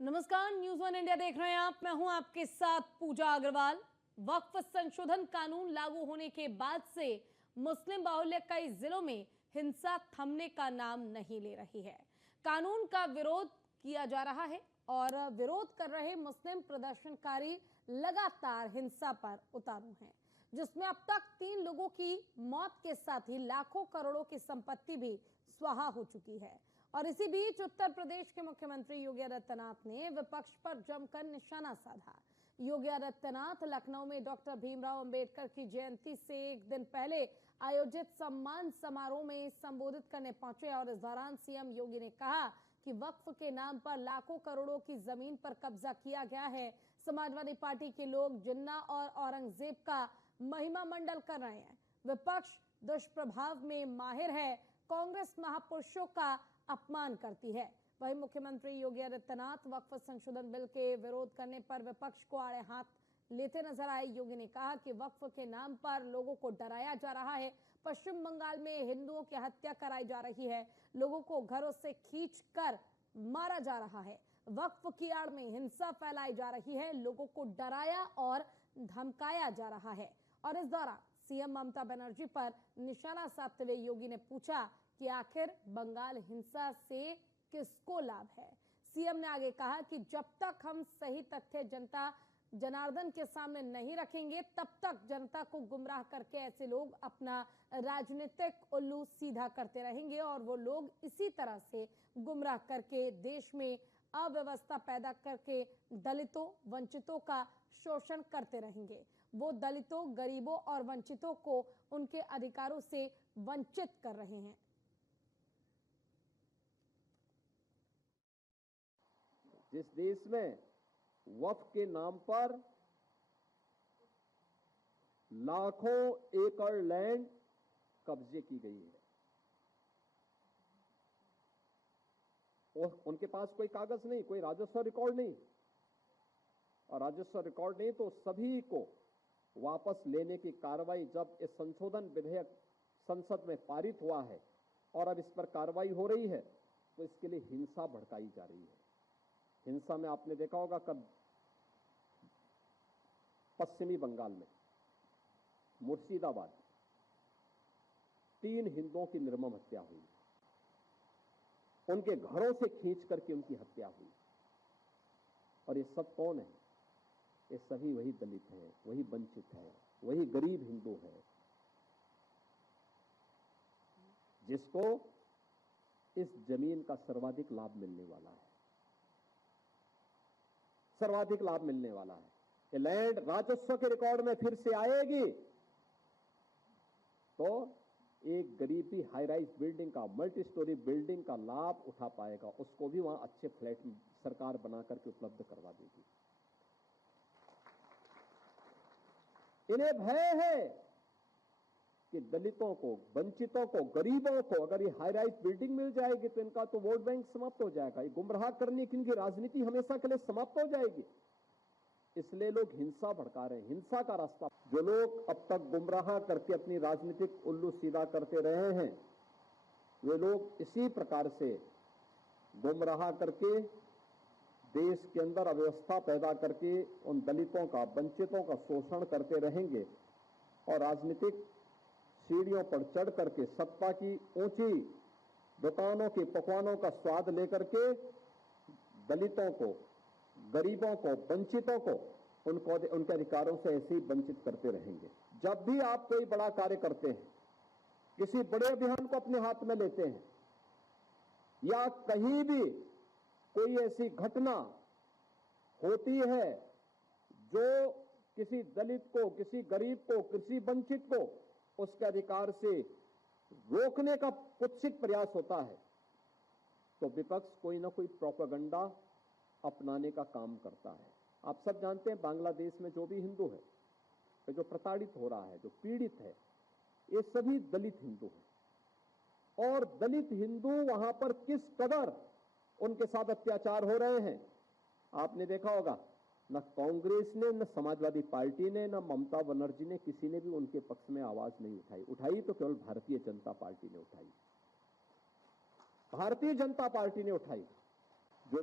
नमस्कार, news one India देख रहे हैं आप। मैं हूं आपके साथ पूजा अग्रवाल। वक्फ संशोधन कानून लागू होने के बाद से मुस्लिम बाहुल्य कई जिलों में हिंसा थमने का नाम नहीं ले रही है। कानून का विरोध किया जा रहा है और विरोध कर रहे मुस्लिम प्रदर्शनकारी लगातार हिंसा पर उतारू हैं, जिसमें अब तक 3 लोगों की मौत के साथ ही लाखों करोड़ों की संपत्ति भी स्वाहा हो चुकी है। और इसी बीच उत्तर प्रदेश के मुख्यमंत्री योगी आदित्यनाथ ने विपक्ष पर जमकर निशाना साधा। योगी आदित्यनाथ लखनऊ में डॉक्टर भीमराव अंबेडकर की जयंती से एक दिन पहले आयोजित सम्मान समारोह में संबोधित करने पहुंचे और इस दौरान सीएम योगी ने कहा कि वक्फ के नाम पर लाखों करोड़ों की जमीन पर कब्जा किया गया है। समाजवादी पार्टी के लोग जिन्ना और औरंगजेब का महिमा मंडल कर रहे हैं। विपक्ष दुष्प्रभाव में माहिर है, कांग्रेस महापुरुषों का अपमान करती है। वहीं मुख्यमंत्री योगी आदित्यनाथ वक्फ संशोधन बिल के विरोध करने पर विपक्ष को आड़े हाथ लेते नजर आए। योगी ने कहा कि वक्फ के नाम पर लोगों को डराया जा रहा है। पश्चिम बंगाल में हिंदुओं की हत्या कराई जा रही है, लोगों को घरों से खींचकर मारा जा रहा है, वक्फ की आड़ में हिंसा फैलाई जा रही है, लोगों को डराया और धमकाया जा रहा है। और इस दौरान सीएम ममता बनर्जी पर निशाना साधते हुए योगी ने पूछा कि आखिर बंगाल हिंसा से किसको लाभ है। सीएम ने आगे कहा कि जब तक हम सही तथ्य जनता जनार्दन के सामने नहीं रखेंगे, तब तक जनता को गुमराह करके ऐसे लोग अपना राजनीतिक उल्लू सीधा करते रहेंगे और वो लोग इसी तरह से गुमराह करके देश में अव्यवस्था पैदा करके दलितों वंचितों का शोषण करते रहेंगे। वो दलितों गरीबों और वंचितों को उनके अधिकारों से वंचित कर रहे हैं। जिस देश में वक्फ के नाम पर लाखों एकड़ लैंड कब्जे की गई है और उनके पास कोई कागज नहीं, कोई राजस्व रिकॉर्ड नहीं, और राजस्व रिकॉर्ड नहीं तो सभी को वापस लेने की कार्रवाई जब इस संशोधन विधेयक संसद में पारित हुआ है और अब इस पर कार्रवाई हो रही है तो इसके लिए हिंसा भड़काई जा रही है। हिंसा में आपने देखा होगा कब पश्चिमी बंगाल में मुर्शिदाबाद 3 हिंदुओं की निर्मम हत्या हुई, उनके घरों से खींच करके उनकी हत्या हुई। और ये सब कौन है? ये सभी वही दलित हैं, वही वंचित हैं, वही गरीब हिंदू हैं जिसको इस जमीन का सर्वाधिक लाभ मिलने वाला है, सर्वाधिक लाभ मिलने वाला है। ये लैंड राजस्व के रिकॉर्ड में फिर से आएगी तो एक गरीब भी हाई राइज बिल्डिंग का, मल्टी स्टोरी बिल्डिंग का लाभ उठा पाएगा, उसको भी वहां अच्छे फ्लैट सरकार बना करके उपलब्ध करवा देगी। इन्हें भय है कि दलितों को, वंचितों को, गरीबों को अगर ये हाई राइज बिल्डिंग मिल जाएगी तो इनका तो वोट बैंक समाप्त हो जाएगा, ये गुमराह करने की इनकी राजनीति हमेशा के लिए समाप्त हो जाएगी। इसलिए लोग हिंसा भड़का रहे हैं, हिंसा का रास्ता। जो लोग अब तक गुमराह करके अपनी राजनीतिक उल्लू सीधा करते रहे हैं, वे लोग इसी प्रकार से गुमराह करके देश के अंदर अव्यवस्था पैदा करके उन दलितों का, वंचितों का शोषण करते रहेंगे और राजनीतिक सीढ़ियों पर चढ़ करके सत्ता की ऊंची दुकानों के पकवानों का स्वाद लेकर के दलितों को, गरीबों को, वंचितों को उनको उनके अधिकारों से ऐसे ही वंचित करते रहेंगे। जब भी आप कोई बड़ा कार्य करते हैं, किसी बड़े अभियान को अपने हाथ में लेते हैं या कहीं भी कोई ऐसी घटना होती है जो किसी दलित को, किसी गरीब को, किसी वंचित को उसके अधिकार से रोकने का कुत्सित प्रयास होता है तो विपक्ष कोई ना कोई प्रोपेगेंडा अपनाने का काम करता है। आप सब जानते हैं बांग्लादेश में जो भी हिंदू है, जो प्रताड़ित हो रहा है, जो पीड़ित है, ये सभी दलित हिंदू हैं और दलित हिंदू वहां पर किस कदर उनके साथ अत्याचार हो रहे हैं आपने देखा होगा। न कांग्रेस ने, न समाजवादी पार्टी ने, न ममता बनर्जी ने, किसी ने भी उनके पक्ष में आवाज नहीं उठाई। उठाई तो केवल भारतीय जनता पार्टी ने उठाई, भारतीय जनता पार्टी ने उठाई। जो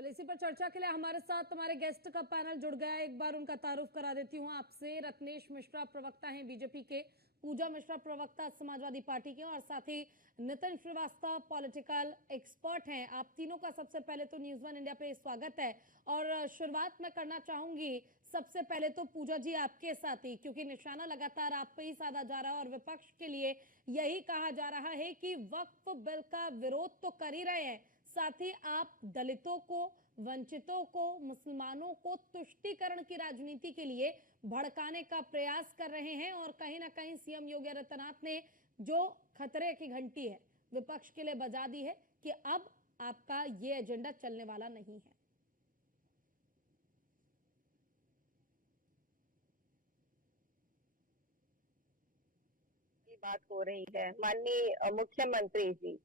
चलिए, इसी पर चर्चा के लिए हमारे साथ हमारे गेस्ट का पैनल जुड़ गया है। एक बार उनका तारुफ करा देती हूँ आपसे। रत्नेश मिश्रा प्रवक्ता हैं बीजेपी के, पूजा मिश्रा प्रवक्ता समाजवादी पार्टी के, और साथ ही नितिन श्रीवास्तव पॉलिटिकल एक्सपर्ट हैं। आप तीनों का सबसे पहले तो न्यूज़ वन इंडिया पे स्वागत है। और शुरुआत मैं करना चाहूंगी सबसे पहले तो पूजा जी आपके साथ ही, क्योंकि निशाना लगातार आप पे ही साधा जा रहा है और विपक्ष के लिए यही कहा जा रहा है कि वक्फ बिल का विरोध तो कर ही रहे हैं, साथ ही आप दलितों को, वंचितों को, मुसलमानों को तुष्टीकरण की राजनीति के लिए भड़काने का प्रयास कर रहे हैं। और कहीं ना कहीं सीएम योगी आदित्यनाथ ने जो खतरे की घंटी है विपक्ष के लिए बजा दी है कि अब आपका ये एजेंडा चलने वाला नहीं है। बात हो रही है, माननीय मुख्यमंत्री जी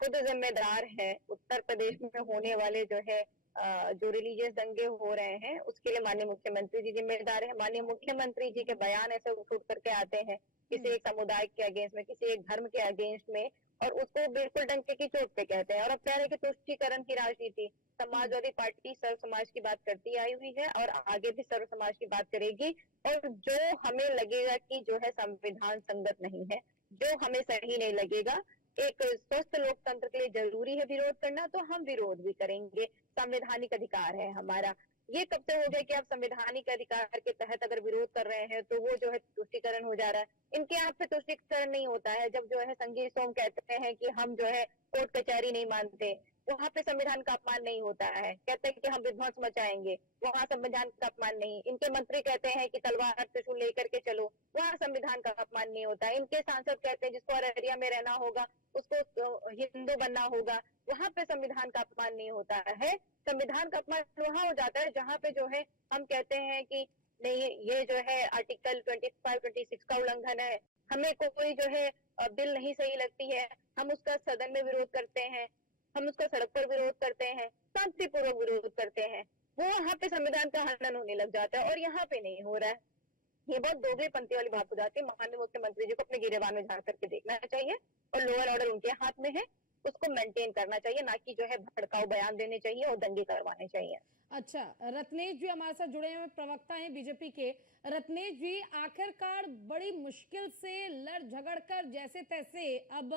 खुद जिम्मेदार है। उत्तर प्रदेश में होने वाले जो रिलीजियस दंगे हो रहे हैं उसके लिए माननीय मुख्यमंत्री जी जिम्मेदार है। माननीय मुख्यमंत्री जी के बयान ऐसे उठ करके आते हैं किसी एक समुदाय के अगेंस्ट में, किसी एक धर्म के अगेंस्ट में, और उसको बिल्कुल डंके की चोट पे कहते हैं। और अब कह रहे हैं कि तुष्टीकरण की राजनीति। समाजवादी पार्टी सर्व समाज की बात करती आई हुई है और आगे भी सर्व समाज की बात करेगी। और जो हमें लगेगा कि जो है संविधान संगत नहीं है, जो हमें सही नहीं लगेगा, एक स्वस्थ लोकतंत्र के लिए जरूरी है विरोध करना, तो हम विरोध भी करेंगे। संवैधानिक अधिकार है हमारा। ये कब से हो गया कि आप संवैधानिक अधिकार के तहत अगर विरोध कर रहे हैं तो वो जो है तुष्टीकरण हो जा रहा है। इनके यहाँ पे तुष्टीकरण नहीं होता है। जब जो है संगीत सोम कहते हैं कि हम जो है कोर्ट कचहरी नहीं मानते, वहां पे संविधान का अपमान नहीं होता है। कहते हैं कि हम विध्वंस मचाएंगे, वहां संविधान का अपमान नहीं। इनके मंत्री कहते हैं कि तलवार त्रिशूल लेकर के चलो, वहां संविधान का अपमान नहीं होता है। इनके सांसद कहते हैं जिसको अररिया में रहना होगा उसको हिंदू बनना होगा, वहां पे संविधान का अपमान नहीं होता है। संविधान का अपमान वहां हो जाता है जहाँ पे जो है हम कहते हैं कि नहीं, ये जो है आर्टिकल 25-26 का उल्लंघन है, हमें कोई जो है बिल नहीं सही लगती है, हम उसका सदन में विरोध करते हैं, हम उसका सड़क पर विरोध करते हैं, शांतिपूर्वक विरोध करते हैं, वो वहां पे संविधान का हनन होने लग जाता है। और यहाँ पे नहीं हो रहा है। ये बहुत दोगले पंथी वाली बात हो जाती है। माननीय मुख्यमंत्री जी को अपने गिरेबान में झांक करके देखना चाहिए और लोअर ऑर्डर उनके हाथ में है, उसको मेंटेन करना चाहिए, ना कि जो है भड़काऊ बयान देने चाहिए और दंगे करवाने चाहिए। अच्छा, रत्नेश जी हमारे साथ जुड़े हैं, प्रवक्ता हैं बीजेपी के। रत्नेश जी, आखिरकार बड़ी मुश्किल से लड़ झगड़ कर जैसे तैसे अब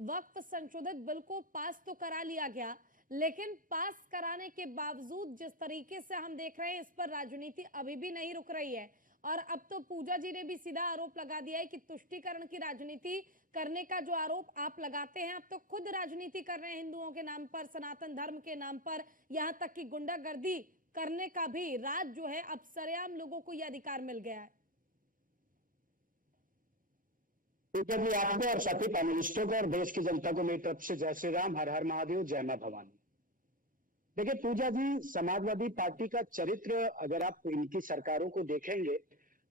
वक्फ संशोधित बिल को पास तो करा लिया गया, लेकिन पास कराने के बावजूद जिस तरीके से हम देख रहे हैं इस पर राजनीति अभी भी नहीं रुक रही है। और अब तो पूजा जी ने भी सीधा आरोप लगा दिया है कि तुष्टीकरण की राजनीति करने का जो आरोप आप लगाते हैं, आप तो खुद राजनीति कर रहे हैं हिंदुओं के नाम पर, सनातन धर्म के नाम पर, यहाँ तक कि गुंडागर्दी करने का भी राज जो है अब सरेआम लोगों को यह अधिकार मिल गया है। पूजा जी, आपको और साथी पैनलिस्टों को और देश की जनता को मेरी तरफ से जय श्री राम, हर हर महादेव, जय मां भवानी। देखिए पूजा जी, समाजवादी पार्टी का चरित्र अगर आप इनकी सरकारों को देखेंगे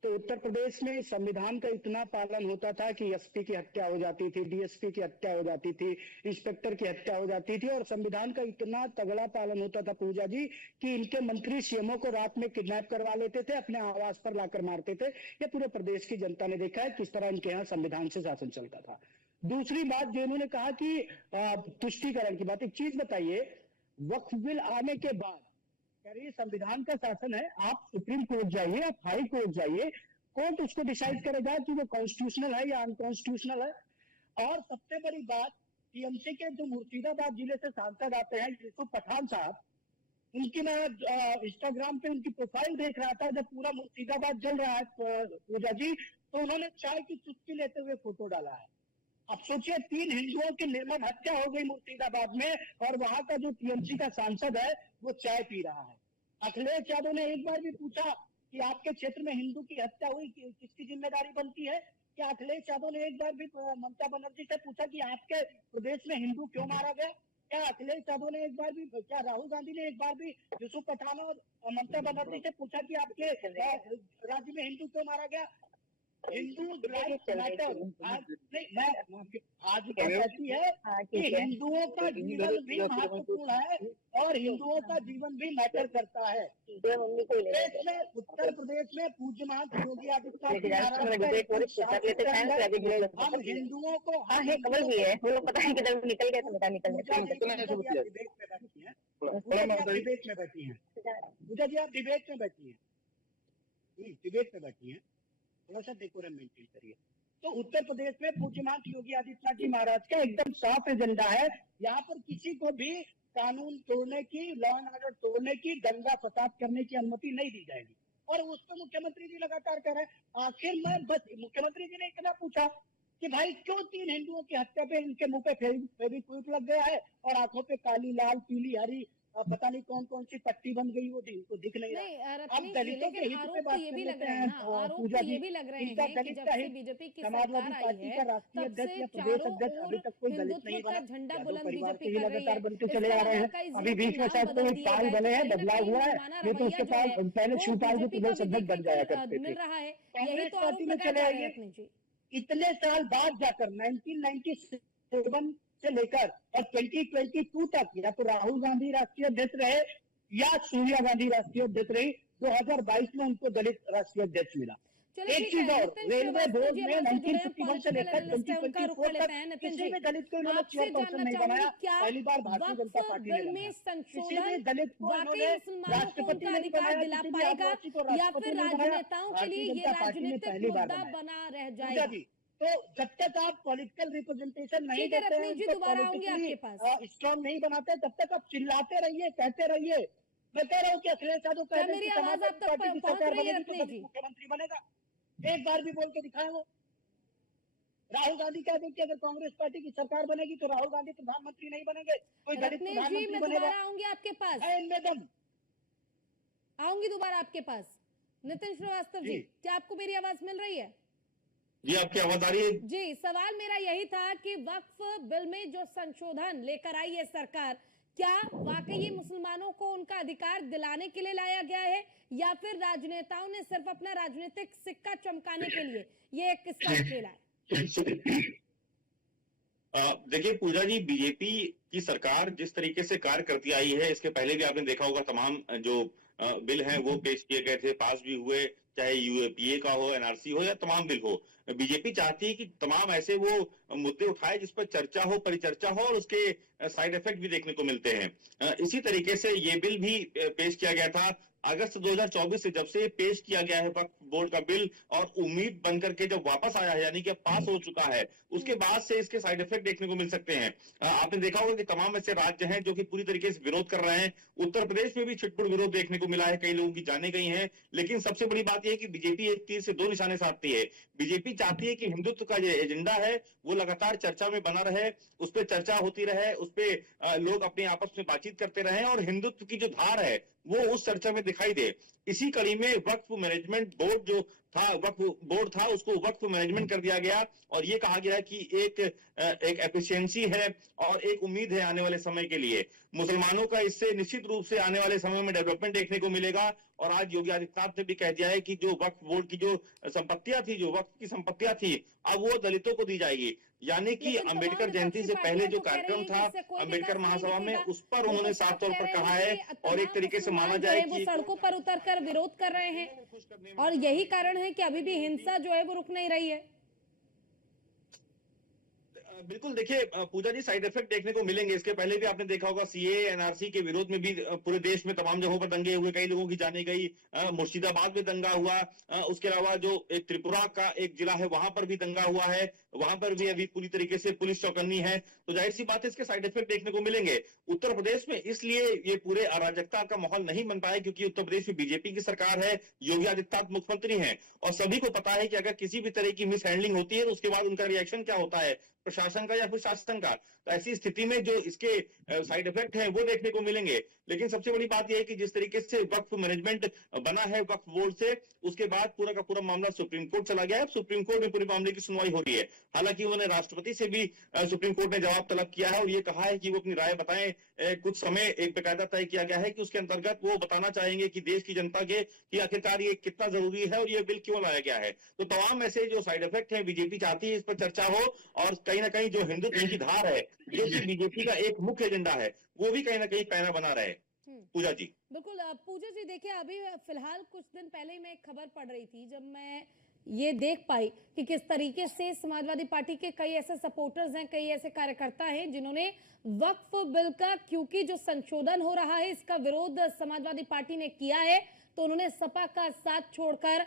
तो उत्तर प्रदेश में संविधान का इतना पालन होता था कि एसपी की हत्या हो जाती थी, डीएसपी की हत्या हो जाती थी, इंस्पेक्टर की हत्या हो जाती थी, और संविधान का इतना तगड़ा पालन होता था पूजा जी कि इनके मंत्री सीएमओ को रात में किडनैप करवा लेते थे, अपने आवास पर लाकर मारते थे। ये पूरे प्रदेश की जनता ने देखा है किस तरह इनके यहाँ संविधान से शासन चलता था। दूसरी बात जो इन्होंने कहा कि तुष्टीकरण की बात, एक चीज बताइए, वक्फ बिल आने के बाद करिए संविधान का शासन है, आप सुप्रीम कोर्ट जाइए, आप हाई कोर्ट जाइए, कोर्ट उसको डिसाइड करेगा कि वो कॉन्स्टिट्यूशनल है या अनकॉन्स्टिट्यूशनल है। और सबसे बड़ी बात, टीएमसी के जो मुर्शिदाबाद जिले से सांसद आते हैं यूसुफ पठान साहब, उनकी मैं इंस्टाग्राम पे उनकी प्रोफाइल देख रहा था, जब पूरा मुर्शिदाबाद जल रहा है पूजा जी, तो उन्होंने चाय की चुस्की लेते हुए फोटो डाला है। अब सोचिए, 3 हिंदुओं की निर्मम हत्या हो गई मुर्शिदाबाद में और वहां का जो टीएमसी का सांसद है वो चाय पी रहा है। अखिलेश यादव ने एक बार भी पूछा कि आपके क्षेत्र में हिंदू की हत्या हुई, किसकी जिम्मेदारी बनती है? क्या अखिलेश यादव ने एक बार भी ममता बनर्जी से पूछा कि आपके प्रदेश में हिंदू क्यों मारा गया? क्या अखिलेश यादव ने एक बार भी, क्या राहुल गांधी ने एक बार भी यूसुफ पठान और ममता बनर्जी से पूछा कि आपके राज्य में हिंदू क्यों मारा गया? Hindu life matter. मैं आज बात ऐसी है कि हिंदुओं का जीवन भी महत्वपूर्ण है और हिंदुओं का जीवन भी मैटर करता है। उत्तर प्रदेश में पूज्य महंत योगी आदित्यनाथ हम हिंदुओं को कमल भी है, वो लोग पता है किधर निकल गए, निकल गए। डिबेट में बैठी हैं पूजा जी, आप डिबेट में बैठी हैं, डिबेट में बैठी हैं, थोड़ा सा डेकोरम मेंटेन करिए। तो उत्तर प्रदेश में पूज्यमान योगी आदित्यनाथ जी महाराज का एकदम साफ एजेंडा है, यहाँ पर किसी को भी कानून तोड़ने की, लॉ एंड ऑर्डर तोड़ने की, दंगा फसाद करने की अनुमति नहीं दी जाएगी। और उस पर मुख्यमंत्री जी लगातार कह रहे हैं। आखिर में बस मुख्यमंत्री जी ने इतना पूछा कि भाई क्यों 3 हिंदुओं की हत्या पे इनके मुंह पे फेविक्विक लग गया है और आंखों पे काली, लाल, पीली, हरी पता नहीं कौन कौन सी पट्टी बन गई, वो उनको दिख नहीं रहा। अब दलितों के हित पे बात कर लेते हैं पूजा जी। इनका दलित का हित, समाजवादी पार्टी का राष्ट्रीय अध्यक्ष या प्रदेश अध्यक्ष अभी तक कोई दलित नहीं बना, यादव परिवार के ही लगातार बनते चले आ रहे हैं। अभी बीच में शायद कोई पाल बने हैं, बदलाव हुआ है, नहीं तो उसके पास पहले शिवपाल जी प्रदेश अध्यक्ष बन जाया करते थे। कांग्रेस पार्टी में चले आइए, इतने साल बाद जाकर 1997 से लेकर और 2022 तक या तो राहुल गांधी राष्ट्रीय अध्यक्ष रहे या सोनिया गांधी राष्ट्रीय अध्यक्ष रही। 2022 में उनको दलित राष्ट्रीय अध्यक्ष मिला। एक चीज और, रेलवे बोर्ड में 1951 से लेकर 2024 तक किसी भी दलित को इन्होंने चेयरपर्सन नहीं बनाया। पहली बार भारतीय जनता पार्टी ने बनाया। किसी भी दलित को इन्होंने राष्ट्रपति नहीं बनाया, किसी भी आदिवासी को राष्ट्रपति नहीं बनाया। भारतीय जनता पार्टी ने पहली बार बनाया। तो जब तक आप पॉलिटिकल रिप्रेजेंटेशन नहीं देते हैं, पॉलिटिकली स्ट्रॉन्ग नहीं बनाते, तब तक आप चिल्लाते रहिए, कहते रहिए। मैं कह रहा हूँ कि अखिलेश यादव कह रहे हैं कि समाजवादी पार्टी की सरकार बनेगी तो मुख्यमंत्री बनेगा। एक बार भी बोल के दिखाए वो। राहुल गांधी कह दें कि अगर कांग्रेस पार्टी की सरकार बनेगी तो राहुल गांधी प्रधानमंत्री नहीं बनेंगे, कोई दलित प्रधानमंत्री बनेगा। आऊंगी आपके पास, आऊंगी दोबारा आपके पास। नितिन श्रीवास्तव जी, क्या आपको मेरी आवाज मिल रही है? जी, आपकी आवाज आ रही है? जी, सवाल मेरा यही था कि वक्फ बिल में जो संशोधन लेकर आई है सरकार, क्या वाकई ये मुसलमानों को उनका अधिकार दिलाने के लिए लाया गया है या फिर राजनेताओं ने सिर्फ अपना राजनीतिक सिक्का चमकाने के लिए ये एक किस्सा खेला है? देखिए पूजा जी, बीजेपी की सरकार जिस तरीके से कार्य करती आई है, इसके पहले भी आपने देखा होगा तमाम जो बिल हैं वो पेश किए गए थे, पास भी हुए, चाहे यूएपीए का हो, एनआरसी हो या तमाम बिल हो। बीजेपी चाहती है कि तमाम ऐसे वो मुद्दे उठाए जिस पर चर्चा हो, परिचर्चा हो और उसके साइड इफेक्ट भी देखने को मिलते हैं। इसी तरीके से ये बिल भी पेश किया गया था अगस्त 2024 से, जब से पेश किया गया है वक्फ बोर्ड का बिल और उम्मीद बनकर के जब वापस आया है, यानी कि अब पास हो चुका है, उसके बाद से इसके साइड इफेक्ट देखने को मिल सकते हैं। आपने देखा होगा कि तमाम ऐसे राज्य हैं जो कि पूरी तरीके से विरोध कर रहे हैं। उत्तर प्रदेश में भी छिटपुट विरोध देखने को मिला है, कई लोगों की जाने गई हैं। लेकिन सबसे बड़ी बात यह है कि बीजेपी एक तीर से 2 निशाने साधती है। बीजेपी चाहती है कि हिंदुत्व का जो एजेंडा है वो लगातार चर्चा में बना रहे, उस पर चर्चा होती रहे, उस पर लोग अपने आपस में बातचीत करते रहे और हिंदुत्व की जो धार है वो उस चर्चा में दिखाई दे। इसी कड़ी में वक्फ मैनेजमेंट बोर्ड जो था, वक्फ बोर्ड था, उसको वक्फ मैनेजमेंट कर दिया गया और ये कहा गया कि एक एफिशिएंसी है और एक उम्मीद है आने वाले समय के लिए। मुसलमानों का इससे निश्चित रूप से आने वाले समय में डेवलपमेंट देखने को मिलेगा। और आज योगी आदित्यनाथ ने भी कह दिया है कि जो वक्फ बोर्ड की जो संपत्तियां थी, जो वक्फ की संपत्तियां थी, अब वो दलितों को दी जाएगी। यानी कि अंबेडकर जयंती से पहले जो कार्यक्रम था अंबेडकर महासभा में, उस पर उन्होंने साफ तौर पर कहा है और एक तरीके से माना जाए कि सड़कों पर उतरकर विरोध कर रहे हैं और यही कारण है कि अभी भी हिंसा जो है वो रुक नहीं रही है। बिल्कुल, देखिए पूजा जी, साइड इफेक्ट देखने को मिलेंगे। इसके पहले भी आपने देखा होगा सीए एनआरसी के विरोध में भी पूरे देश में तमाम जगहों पर दंगे हुए, कई लोगों की जाने गई। मुर्शिदाबाद में दंगा हुआ। उसके अलावा जो एक त्रिपुरा का एक जिला है वहां पर भी दंगा हुआ है, वहां पर भी अभी पूरी तरीके से पुलिस चौकन्नी है। तो जाहिर सी बात है इसके साइड इफेक्ट देखने को मिलेंगे। उत्तर प्रदेश में इसलिए ये पूरे अराजकता का माहौल नहीं बन पाया क्योंकि उत्तर प्रदेश में बीजेपी की सरकार है, योगी आदित्यनाथ मुख्यमंत्री हैं और सभी को पता है कि अगर किसी भी तरह की मिस हैंडलिंग होती है तो उसके बाद उनका रिएक्शन क्या होता है, प्रशासन का या फिर शासन का। तो ऐसी स्थिति में जो इसके साइड इफेक्ट हैं वो देखने को मिलेंगे। लेकिन सबसे बड़ी बात यह है कि जिस तरीके से वक्फ मैनेजमेंट बना है वक्फ बोर्ड से, उसके बाद पूरा का पूरा मामला सुप्रीम कोर्ट चला गया है। सुप्रीम कोर्ट में पूरे मामले की सुनवाई हो रही है। हालांकि उन्होंने राष्ट्रपति से भी सुप्रीम कोर्ट ने जवाब तलब किया है और ये कहा है कि वो अपनी राय बताएं। कुछ समय एक बेकायदा तय किया गया है कि उसके अंतर्गत वो बताना चाहेंगे कि देश की जनता के कि आखिरकार ये कितना जरूरी है और ये बिल क्यों लाया गया है। तो तमाम ऐसे जो साइड इफेक्ट है, बीजेपी चाहती है इस पर चर्चा हो और कहीं ना कहीं जो हिंदुत्व की धार है, जो कि बीजेपी का एक मुख्य एजेंडा है, वो भी कहीं ना कहीं पैना बना रहे। पूजा जी, बिल्कुल। पूजा जी, देखिए अभी फिलहाल कुछ दिन पहले ही मैं एक खबर पढ़ रही थी, जब मैं ये देख पाई कि किस तरीके से समाजवादी पार्टी के कई ऐसे सपोर्टर्स हैं, कई ऐसे कार्यकर्ता हैं जिन्होंने वक्फ बिल का, क्योंकि जो संशोधन हो रहा है इसका विरोध समाजवादी पार्टी ने किया है, तो उन्होंने सपा का साथ छोड़कर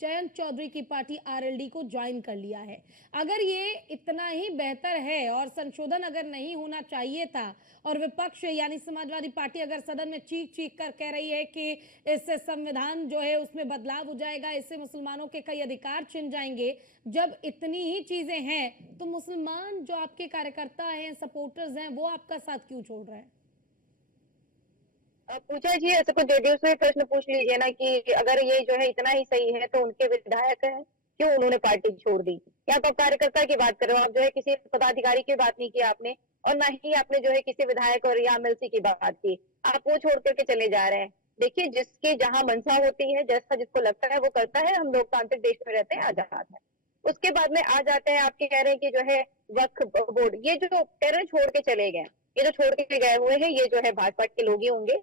जयंत चौधरी की पार्टी आरएलडी को ज्वाइन कर लिया है। अगर ये इतना ही बेहतर है और संशोधन अगर नहीं होना चाहिए था और विपक्ष यानी समाजवादी पार्टी अगर सदन में चीख चीख कर कह रही है कि इससे संविधान जो है उसमें बदलाव हो जाएगा, इससे मुसलमानों के कई अधिकार छिन जाएंगे, जब इतनी ही चीजें हैं तो मुसलमान जो आपके कार्यकर्ता हैं, सपोर्टर्स हैं, वो आपका साथ क्यों छोड़ रहे हैं? पूजा जी, ऐसे कुछ जेडीयू से प्रश्न पूछ लीजिए ना कि अगर ये जो है इतना ही सही है तो उनके विधायक हैं क्यों उन्होंने पार्टी छोड़ दी। यहाँ तो कार्यकर्ता की बात कर रहे हो आप, जो है किसी पदाधिकारी की बात नहीं की आपने, और ना ही आपने जो है किसी विधायक और या एमएलसी की बात की। आप वो छोड़ करके चले जा रहे हैं। देखिए, जिसकी जहां मंशा होती है, जैसा जिसको लगता है वो करता है। हम लोकतांत्रिक देश में रहते हैं, आजाद है। उसके बाद में आ जाते हैं, आपके कह रहे हैं कि जो है वक्फ बोर्ड, ये जो कह रहे हैं छोड़ के चले गए, ये जो छोड़ के गए हुए हैं ये जो है भाजपा के लोग ही होंगे,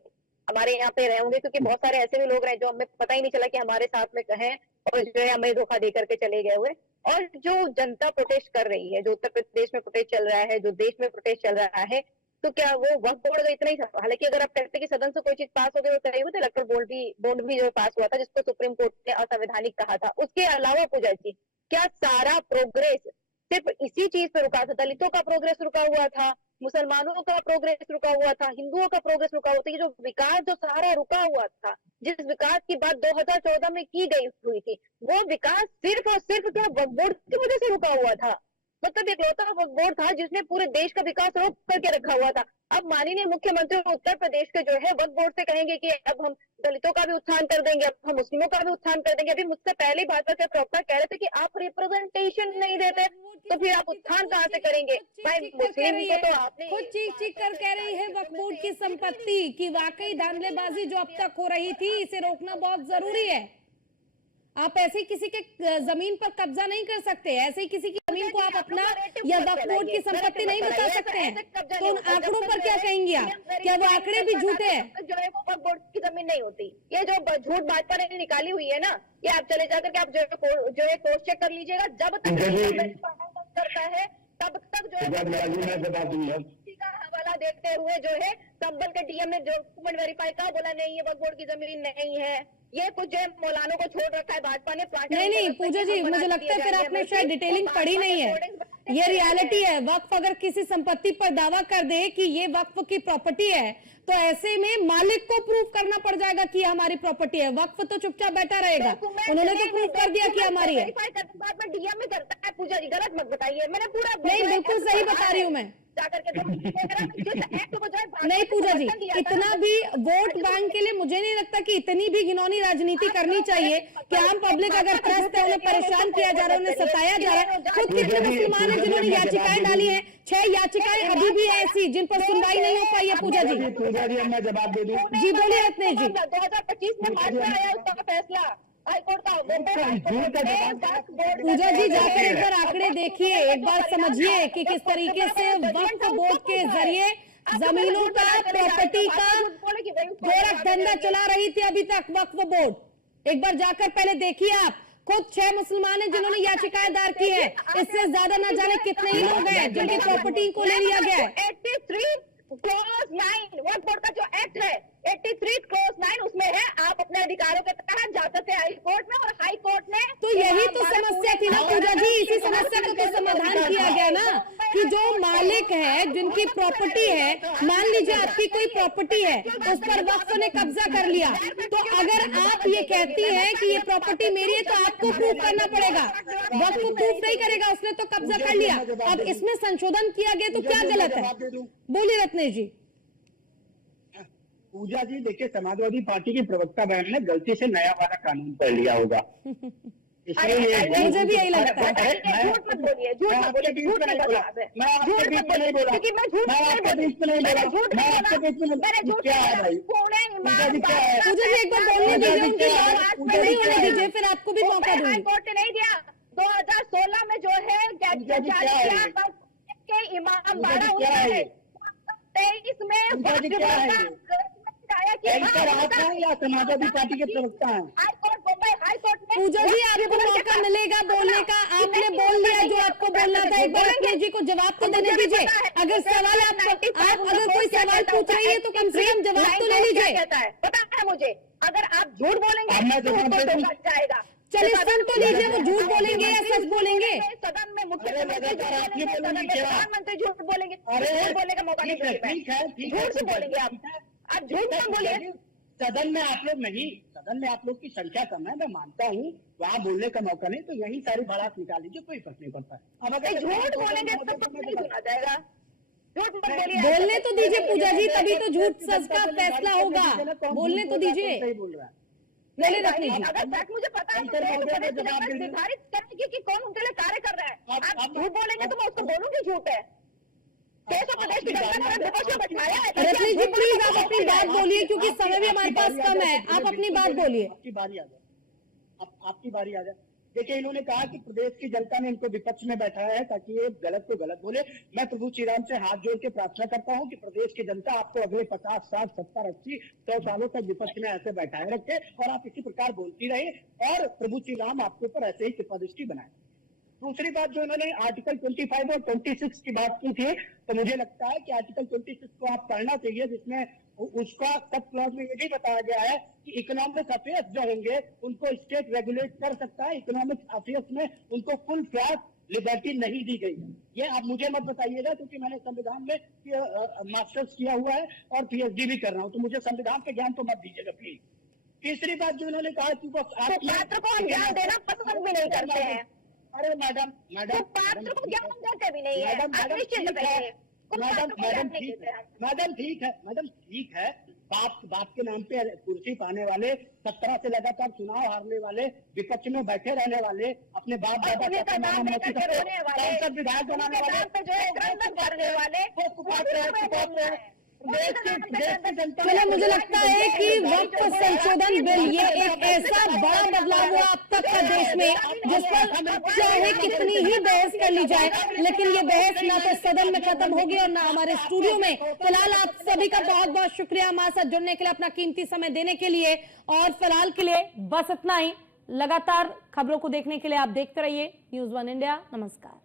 हमारे यहाँ पे रहे होंगे, क्योंकि बहुत सारे ऐसे भी लोग रहे जो हमें पता ही नहीं चला कि हमारे साथ में हैं और जो है हमें धोखा दे करके चले गए हुए। और जो जनता प्रोटेस्ट कर रही है, जो उत्तर प्रदेश में प्रोटेस्ट चल रहा है, जो देश में प्रोटेस्ट चल रहा है, तो क्या वो वक्फ बोर्ड इतना ही? हालांकि अगर आप कहते कि सदन से कोई चीज पास हो गई, वो कही हुई, तो इलेक्टोरल बॉन्ड भी जो पास हुआ था जिसको सुप्रीम कोर्ट ने असंवैधानिक कहा था। उसके अलावा पूजा जी, क्या सारा प्रोग्रेस सिर्फ इसी चीज पे रुका था? दलितों का प्रोग्रेस रुका हुआ था, मुसलमानों का प्रोग्रेस रुका हुआ था, हिंदुओं का प्रोग्रेस रुका हुआ था। ये जो विकास जो सारा रुका हुआ था, जिस विकास की बात 2014 में की गई हुई थी, वो विकास सिर्फ और सिर्फ क्या वक्फ बोर्ड की वजह से रुका हुआ था? मतलब इकलौता वक्फ बोर्ड था जिसने पूरे देश का विकास रोक करके रखा हुआ था। अब माननीय मुख्यमंत्री उत्तर प्रदेश के जो है वक्फ बोर्ड से कहेंगे कि अब हम दलितों का भी उत्थान कर देंगे, अब हम मुस्लिमों का भी उत्थान कर देंगे। अभी मुझसे पहले भाजपा के प्रवक्ता कह रहे थे कि आप रिप्रेजेंटेशन नहीं देते, तो फिर आप उत्थान कहाँ से करेंगे? भाई, मुस्लिम को तो आपने खुद चीख चीख कर कह रही है वक्फ बोर्ड की संपत्ति की वाकई धांधलेबाजी जो अब तक हो रही थी, इसे रोकना बहुत जरूरी है। आप ऐसे किसी के जमीन पर कब्जा नहीं कर सकते, ऐसे ही किसी की जमीन को आप अपना या वक्फ बोर्ड की संपत्ति नहीं बता सकते हैं। तो उन आंकड़ों पर क्या कहेंगे आप? क्या वो आंकड़े भी झूठे हैं? जो है वो वक्फ बोर्ड की जमीन नहीं होती। ये जो झूठ भाजपा ने निकाली हुई है ना, ये आप चले जाकर के आप जो है क्रॉस चेक कर लीजिएगा। जब तक करता है तब तक जो है का हवाला देते हुए जो है संबल के डीएम ने जो डॉक्यूमेंट वेरीफाई का बोला नहीं, ये वक्फ बोर्ड की जमीन नहीं है। ये कुछ जो है मौलानों को छोड़ रखा है भाजपा ने। नहीं पूजा जी, मुझे लगता है फिर आपने शायद डिटेलिंग पढ़ी नहीं है। ये रियलिटी है। वक्फ अगर किसी संपत्ति पर दावा कर दे कि ये वक्फ की प्रॉपर्टी है, तो ऐसे में मालिक को प्रूव करना पड़ जाएगा कि हमारी प्रॉपर्टी है। वक्फ तो चुपचाप बैठा रहेगा। उन्होंने तो प्रूव कर दिया कि हमारी है। बाद में डीएम में करता है। पूजा जी, गलत मत बताइए, मैंने पूरा नहीं, बिल्कुल सही बता रही हूँ मैं। नहीं पूजा जी, इतना भी वोट बैंक के लिए मुझे नहीं लगता कि इतनी भी घिनौनी राजनीति करनी चाहिए कि आम पब्लिक अगर त्रस्त है, उन्हें परेशान किया जा रहा है, उन्हें सताया जा रहा है। खुद कितने मुसलमान हैं जिन्होंने याचिकाएं डाली हैं? 6 याचिकाएं अभी भी ऐसी जिन पर सुनवाई नहीं हो पाई है। पूजा जी मैं जवाब दे दूं। जी बोलिए रत्नेश जी। 2025 में मार्च में आया उसका फैसला हाईकोर्ट का। पूजा जी, जाकर एक बार आंकड़े देखिए, एक बार समझिए कि किस तरीके से वक्फ बोर्ड के जरिए जमीनों का, प्रॉपर्टी का गोरख धंधा चला रही थी अभी तक वक्फ बोर्ड। एक बार जाकर पहले देखिए आप। खुद 6 मुसलमान हैं जिन्होंने याचिकाएं दायर की है। इससे ज्यादा न जाने कितने ही लोग हैं जिनकी प्रॉपर्टी को ले लिया गया है। 83 क्लॉज 9 वक्फ बोर्ड का जो एक्ट है, 83 क्लॉज 9 उसमें है आप अपने अधिकारों के तहत जा सकते हैं हाई कोर्ट में, और हाई कोर्ट ने तो यही तो समस्या थी ना पूजा जी। इसी समस्या का तो समाधान किया गया ना कि जो मालिक है, जिनकी प्रॉपर्टी है, मान लीजिए आपकी कोई प्रॉपर्टी है, उस पर वक्फ ने कब्जा कर लिया, तो अगर आप ये कहती हैं कि ये प्रॉपर्टी मेरी है, तो आपको प्रूव करना पड़ेगा। वक्फ प्रूव नहीं करेगा, उसने तो कब्जा कर लिया। अब इसमें संशोधन किया गया तो क्या गलत है? बोलिए रत्नेश जी। पूजा जी, देखिए, समाजवादी पार्टी की प्रवक्ता बहन ने गलती से नया वाला कानून पढ़ लिया होगा, इसलिए मुझे भी यही लगता है। झूठ मत बोलिए, झूठ मत बोलिए, झूठ नहीं बोला। मैं आपके बीच में नहीं बोला, क्योंकि मैं झूठ मैं आपके बीच में नहीं बोला, मैं आपके बीच में क्या है भाई? पूजा जी क्या है? पूजा जी एक बार बोलने दीजिए, उनकी बात नहीं होने दीजिए, फिर आपको भी मौका दूंगी। हाईकोर्ट ने नहीं दिया। 2016 में जो है के इमाम 23 में या समाजवादी पार्टी के प्रवक्ता हैं। हाईकोर्ट, मुंबई हाईकोर्ट पूजा जी आपको मौका मिलेगा बोलने का, आपने बोल लिया जो आपको बोलना था। एक बार अखिलेश जी को जवाब तो देने दीजिए। अगर सवाल आप अगर कोई सवाल पूछ रही है तो कम से कम जवाब तो ले लीजिए। पता है मुझे, अगर आप झूठ बोलेंगे तो जाएगा। चलिए सुन तो लीजिए, वो झूठ बोलेंगे या सच बोलेंगे? सदन में मुख्यमंत्री प्रधानमंत्री झूठ बोलेंगे, झूठ बोलने का मौका नहीं मिलेगा। झूठ से बोलेंगे आप झूठ मत बोलिए। सदन में आप लोग नहीं, सदन में आप लोग की संख्या कम है, मैं मानता हूँ, वहाँ बोलने का मौका नहीं, तो यही सारी भड़ास निकाल लीजिए, कोई फर्क नहीं पड़ता। अब अगर झूठ बोलेंगे तो नहीं सुना जाएगा। झूठ मत बोलिए। बोलने तो दीजिए पूजा जी, तभी तो झूठ सच का फैसला होगा। बोलने तो दीजिए। सही बोल रहा है। बोले रखनी जी। अगर फैक्ट मुझे पता है तो निर्धारित करने की कि कौन उनके लिए कार्य कर रहा है। आप झूठ बोलेंगे तो मैं उसको बोलूंगी झूठ है। देश और प्रदेश की जनता ने विपक्ष को बैठाया है। रजनी जी प्लीज आप अपनी बात बोलिए, क्योंकि समय भी हमारे पास कम है। आप अपनी बात बोलिए। आपकी बारी आ जाए, आपकी बारी आ जाए। देखिए, इन्होंने कहा कि प्रदेश की जनता ने इनको विपक्ष में बैठाया है ताकि ये गलत को गलत बोले। मैं प्रभु श्री राम से हाथ जोड़ के प्रार्थना करता हूं कि प्रदेश की जनता आपको अगले 50, 60, 70, 80, 100 सालों तक विपक्ष में ऐसे बैठाए रखे और आप इसी प्रकार बोलती रहे और प्रभु श्री राम आपके ऊपर ऐसे ही कृपादृष्टि बनाए। दूसरी बात, जो इन्होंने आर्टिकल 25 और 26 की बात की थी, तो मुझे लगता है कि आर्टिकल 26 को आप पढ़ना चाहिए, जिसमें उसका सब क्लॉज में ये भी बताया गया है कि इकोनॉमिक अफेयर्स जो होंगे उनको स्टेट रेगुलेट कर सकता है। इकोनॉमिक अफेयर्स में उनको फुल फ्लैट लिबर्टी नहीं दी गई है। ये आप मुझे मत बताइएगा, क्योंकि मैंने संविधान में मास्टर्स किया हुआ है और PhD भी कर रहा हूँ, तो मुझे संविधान के ज्ञान तो मत दीजिएगा प्लीज। तीसरी बात जो इन्होंने कहा कि वो छात्र को हम ज्ञान देना पसंद भी नहीं करते हैं। अरे मैडम, छात्र को ज्ञान देते भी नहीं है। मैडम ठीक है, बाप के नाम पे कुर्सी पाने वाले, 17 से लगातार चुनाव हारने वाले, विपक्ष में बैठे रहने वाले, अपने बाप दादा का नाम सांसद विधायक बनाने वाले, चलो मुझे लगता है कि वक्त संशोधन बिल ये एक ऐसा बड़ा बदलाव हुआ अब तक का देश में, जिस पर चाहे कितनी ही बहस कर ली जाए, लेकिन ये बहस ना तो सदन में खत्म होगी और ना हमारे स्टूडियो में। फिलहाल आप सभी का बहुत बहुत शुक्रिया हमारे साथ जुड़ने के लिए, अपना कीमती समय देने के लिए। और फिलहाल के लिए बस इतना ही। लगातार खबरों को देखने के लिए आप देखते रहिए News1 इंडिया। नमस्कार।